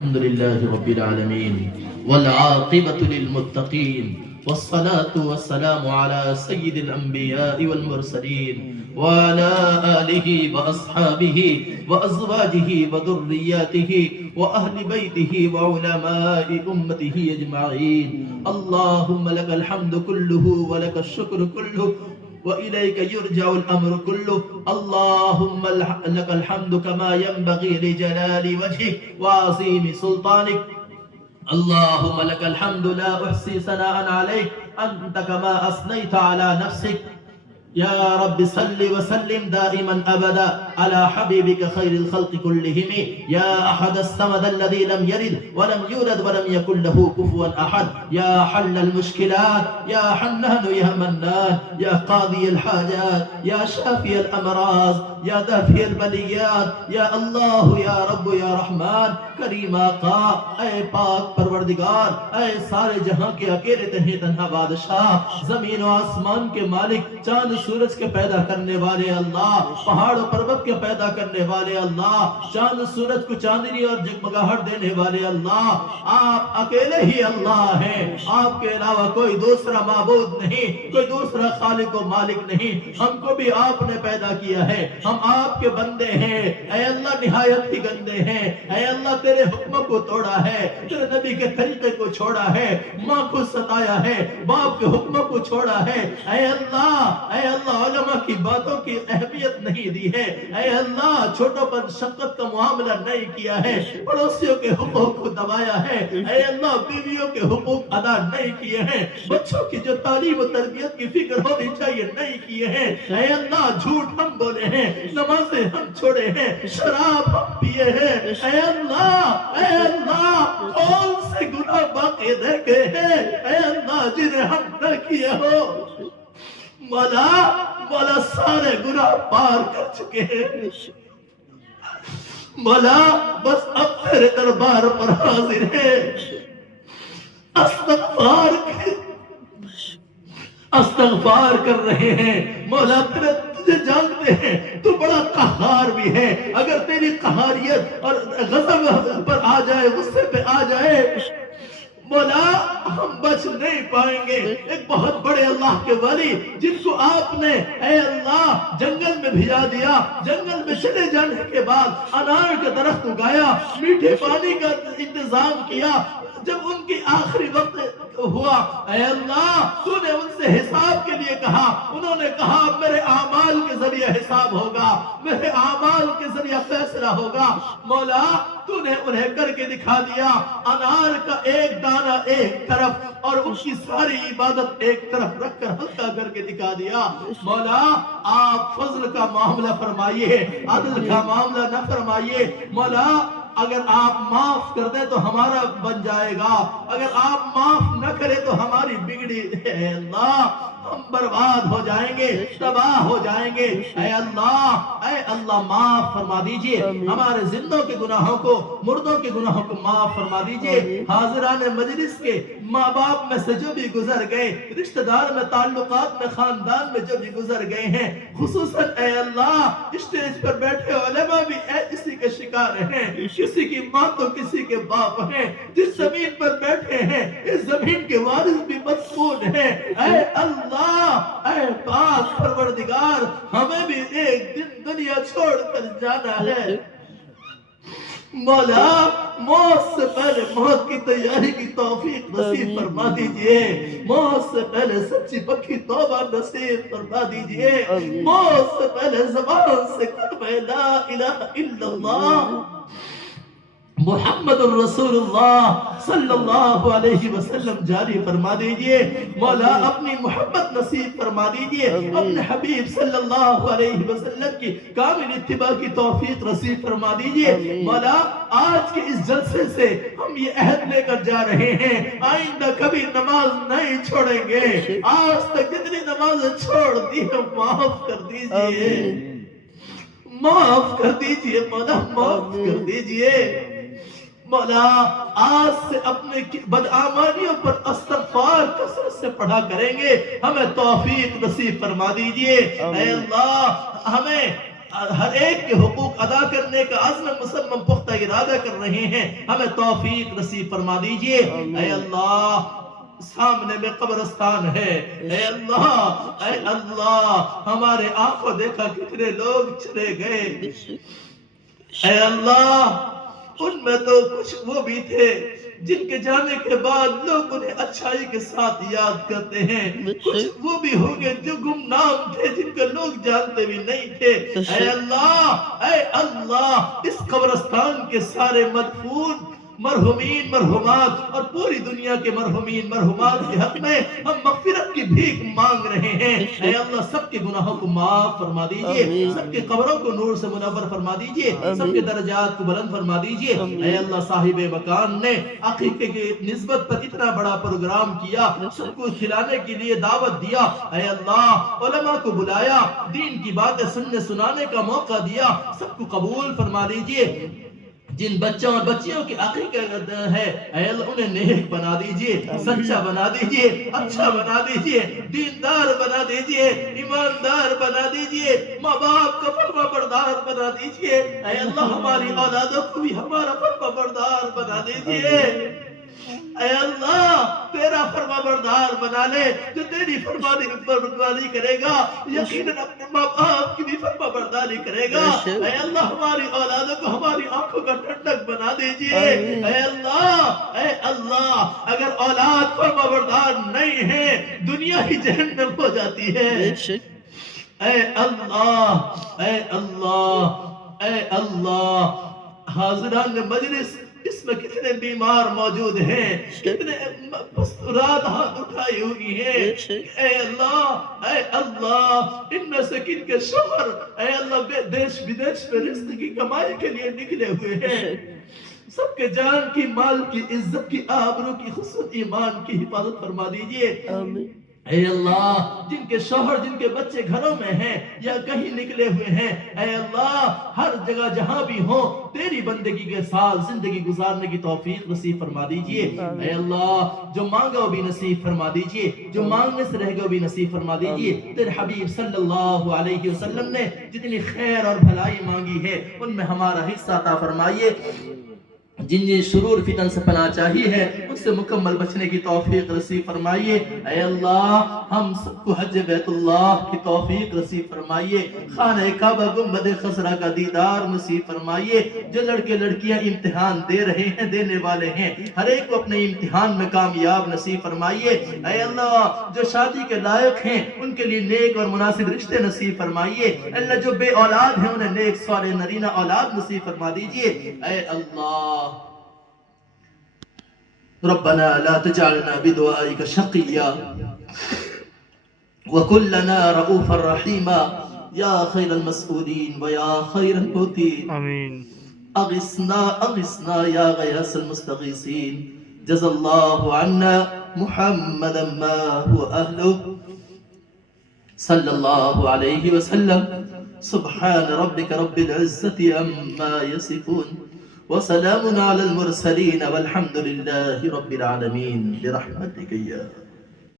الحمد لله رب العالمين والعاقبة للمتقين والصلاة والسلام على سيد الأنبياء والمرسلين وعلى آله وأصحابه وأزواجه وذرياته وأهل بيته وعلماء أمته أجمعين. اللهم لك الحمد كله ولك الشكر كله وإليك يرجع الأمر كله. اللهم لك الحمد كما ينبغي لجلال وجهك وعظيم سلطانك. اللهم لك الحمد لا أحصي ثناء عليك أنت كما أثنيت على نفسك. يا رب صل وسلم دائما أبدا على حبيبك خير الخلق كلهم. يا أحد الصمد الذي لم يلد ولم يولد ولم يكن له كفوا أحد. يا حل المشكلات، يا حنان يا منان، يا قاضي الحاجات، يا شافي الأمراض، يا دافع البليات، يا الله يا رب يا رحمن کریم آقا، اے پاک پروردگار، اے سارے جہاں کے اکیلے تنہا بادشاہ، زمین و آسمان کے مالک، چاند سورج کے پیدا کرنے والے اللہ، پہاڑ و پروت کے پیدا کرنے والے اللہ، چاند سورج کو چاندنی اور جگمگاہٹ دینے والے اللہ، آپ اکیلے ہی اللہ ہیں، آپ کے علاوہ کوئی دوسرا معبود نہیں، کوئی دوسرا خالق و مالک نہیں. ہم کو بھی آپ نے پیدا کیا ہے، ہم آپ کے بندے ہیں. اے اللہ نہایت ہی گندے ہیں. اے اللہ تیرے حکم کو توڑا ہے، تیرے نبی کے طریقے کو چھوڑا ہے، ماں کو ستایا ہے، باپ کے حکم کو چھوڑا ہے. اے اللہ علماء کی باتوں کی اہمیت نہیں دی ہے. اے اللہ چھوٹوں پر شفقت کا معاملہ نہیں کیا ہے، پڑوسیوں کے حقوق کو دبایا ہے. اے اللہ بیویوں کے حقوق ادا نہیں کیے ہیں، بچوں کی جو تعلیم و تربیت کی فکر ہونی چاہیے نہیں کیے ہیں. اے اللہ جھوٹ ہم بولے ہیں، نمازیں ہم چھوڑے ہیں، شراب ہم پیے ہیں. اے اللہ کون سے گناہ باقی رہ گئے ہیں اے اللہ جنہیں ہم نہ کیے ہو. مولا سارے گناہ پار کر چکے ہیں. مولا بس اب تیرے دربار پر حاضر ہے، استغفار کر رہے ہیں. مولا تجھے جانتے ہیں تو بڑا قہار بھی ہے. اگر تیری قہاریت اور غضب پر آ جائے، غصے پہ آ جائے مولا ہم بچ نہیں پائیں گے. ایک بہت بڑے اللہ کے ولی جن کو آپ نے اے اللہ جنگل میں بھجا دیا، جنگل میں چلے جانے کے بعد انار کا درخت اگایا، میٹھے پانی کا انتظام کیا. جب ان کی آخری وقت ہوا اے اللہ تو نے ان سے حساب کے لیے کہا، انہوں نے کہا میرے اعمال کے ذریعے حساب ہوگا، میرے اعمال کے ذریعے فیصلہ ہوگا. مولا تو نے انہیں کر کے دکھا دیا، انار کا ایک دانہ ایک طرف اور اس کی ساری عبادت ایک طرف رکھ کر ہلکا کر کے دکھا دیا. مولا آپ فضل کا معاملہ فرمائیے، عدل کا معاملہ نہ فرمائیے. مولا اگر آپ معاف کر دیں تو ہمارا بن جائے گا، اگر آپ معاف نہ کریں تو ہماری بگڑی. اے اللہ ہم برباد ہو جائیں گے، تباہ ہو جائیں گے. اے اللہ معاف فرما دیجئے ہمارے زندوں کے گناہوں کو، مردوں کے گناہوں کو معاف فرما دیجئے. حاضران مجلس کے ماں باپ میں سے جو بھی گزر گئے، رشتہ دار میں، تعلقات میں، خاندان میں جو بھی گزر گئے ہیں، خصوصاً اے اللہ اسٹیج پر بیٹھے علماء بھی اسی کے شکار ہیں. کسی کی ماں تو کسی کے باپ ہیں. جس زمین پر بیٹھے ہیں اس زمین کے وارث بھی مدفون ہیں. اے اللہ اے پاک پروردگار ہمیں بھی ایک دن دنیا چھوڑ کر جانا ہے. مولا موت سے پہلے موت کی تیاری کی توفیق نصیب فرما دیجئے. موت سے پہلے سچی پکی توبہ نصیب فرما دیجئے. موت سے پہلے زبان سے کلمہ لا الہ الا اللہ محمد الرسول اللہ صلی اللہ علیہ وسلم جاری فرما دیجئے. مولا اپنی محبت نصیب فرما دیجئے، اپنے حبیب صلی اللہ علیہ وسلم کی کامل اتباع کی توفیق نصیب فرما دیجئے. مولا آج کے اس جلسے سے ہم یہ عہد لے کر جا رہے ہیں آئندہ کبھی نماز نہیں چھوڑیں گے. آج تک جتنی نمازیں چھوڑ دی ہیں معاف کر دیجئے، معاف کر دیجئے. مولا معاف کر دیجئے. مولا آج سے اپنے بدعمالیوں پر استغفار کثرت سے پڑھا کریں گے. ہمیں توفیق نصیب فرما دیجئے. اے اللہ ہمیں ہر ایک کے حقوق ادا کرنے کا عزم مصمم پختہ ارادہ کر رہے ہیں، ہمیں توفیق نصیب فرما دیجئے۔ اے اللہ سامنے میں قبرستان ہے، اے اللہ ہمارے آنکھوں دیکھا کتنے لوگ چلے گئے، اے اللہ ان میں تو کچھ وہ بھی تھے جن کے جانے کے بعد لوگ انہیں اچھائی کے ساتھ یاد کرتے ہیں، کچھ وہ بھی ہوں گے جو گمنام تھے جن کو لوگ جانتے بھی نہیں تھے۔ اے اللہ اس قبرستان کے سارے مدفون مرحومین مرحومات اور پوری دنیا کے مرحومین مرحومات کے حق میں ہم مغفرت کی بھیک مانگ رہے ہیں۔ اے اللہ سب کے گناہوں کو معاف فرما دیجئے، سب کے قبروں کو نور سے منور فرما دیجئے، سب کے درجات کو بلند فرما دیجئے۔ اے اللہ صاحب مکان نے عقیقے کی نسبت پر اتنا بڑا پروگرام کیا، سب کو کھلانے کے لیے دعوت دیا، اے اللہ علماء کو بلایا، دین کی باتیں سننے سنانے کا موقع دیا، سب کو قبول فرما دیجئے۔ جن بچوں اور بچیوں کی عقیقت ہے اے اللہ انہیں نیک بنا دیجئے، سچا بنا دیجئے، اچھا بنا دیجئے، دیندار بنا دیجئے، ایماندار بنا دیجئے، ماں باپ کا فرما بردار بنا دیجئے۔ اے اللہ ہماری اولادوں کو بھی ہمارا فرما بردار بنا دیجئے۔ اے اللہ تیرا فرما بردار بنا لے، جو تیری فرمانی کرے گا یقیناً اپنے ماں باپ کی بھی فرما برداری کرے گا۔ اے اللہ ہماری اولادوں کو ہماری آنکھوں کا ٹھنڈک بنا دیجئے۔ اے اللہ اگر اولاد فرما بردار نہیں ہے دنیا ہی جہنم ہو جاتی ہے۔ اے اللہ اے اللہ اے اللہ حاضران مجلس اس میں کتنے بیمار موجود ہیں، کتنے رات ہاتھ اٹھائی ہوئی ہیں، اے اللہ ان میں سے کن کے شوہر اے اللہ دیش بدیش میں رزق کی کمائی کے لیے نکلے ہوئے ہیں، سب کے جان کی مال کی عزت کی آبرو کی حسن ایمان کی حفاظت فرما دیجئے۔ اے اللہ جن کے شوہر جن کے بچے گھروں میں ہیں یا کہیں نکلے ہوئے ہیں، اے اللہ ہر جگہ جہاں بھی ہوں تیری بندگی کے ساتھ زندگی گزارنے کی توفیق نصیب فرما دیجئے۔ اے اللہ جو مانگا وہ بھی نصیب فرما دیجئے، جو مانگنے سے رہ گا وہ بھی نصیب فرما دیجئے۔ تیرے حبیب صلی اللہ علیہ وسلم نے جتنی خیر اور بھلائی مانگی ہے ان میں ہمارا حصہ عطا فرمائیے، جن شرور فتن سے پناہ چاہیے ہے ان سے مکمل بچنے کی توفیق نصیب فرمائیے۔ اے اللہ ہم سب کو حج بیت اللہ کی توفیق نصیب فرمائیے، خانہ کعبہ گنبد خضرا کا دیدار نصیب فرمائیے۔ جو لڑکے لڑکیاں امتحان دے رہے ہیں دینے والے ہیں ہر ایک کو اپنے امتحان میں کامیاب نصیب فرمائیے۔ اے اللہ جو شادی کے لائق ہیں ان کے لیے نیک اور مناسب رشتے نصیب فرمائیے۔ اے اللہ جو بے اولاد ہیں انہیں نیک صالح نرینہ اولاد نصیب فرما دیجئے۔ اے اللہ ربنا لا تجعلنا بدعائك شقيا وكن لنا رؤوفا رحيما يا خير المسؤولين ويا خير المؤتين آمين أغثنا يا غياث المستغيثين جزا الله عنا محمدا ما هو أهله صلى الله عليه وسلم سبحان ربك رب العزة عما يصفون وسلام على المرسلين والحمد لله رب العالمين برحمتك يا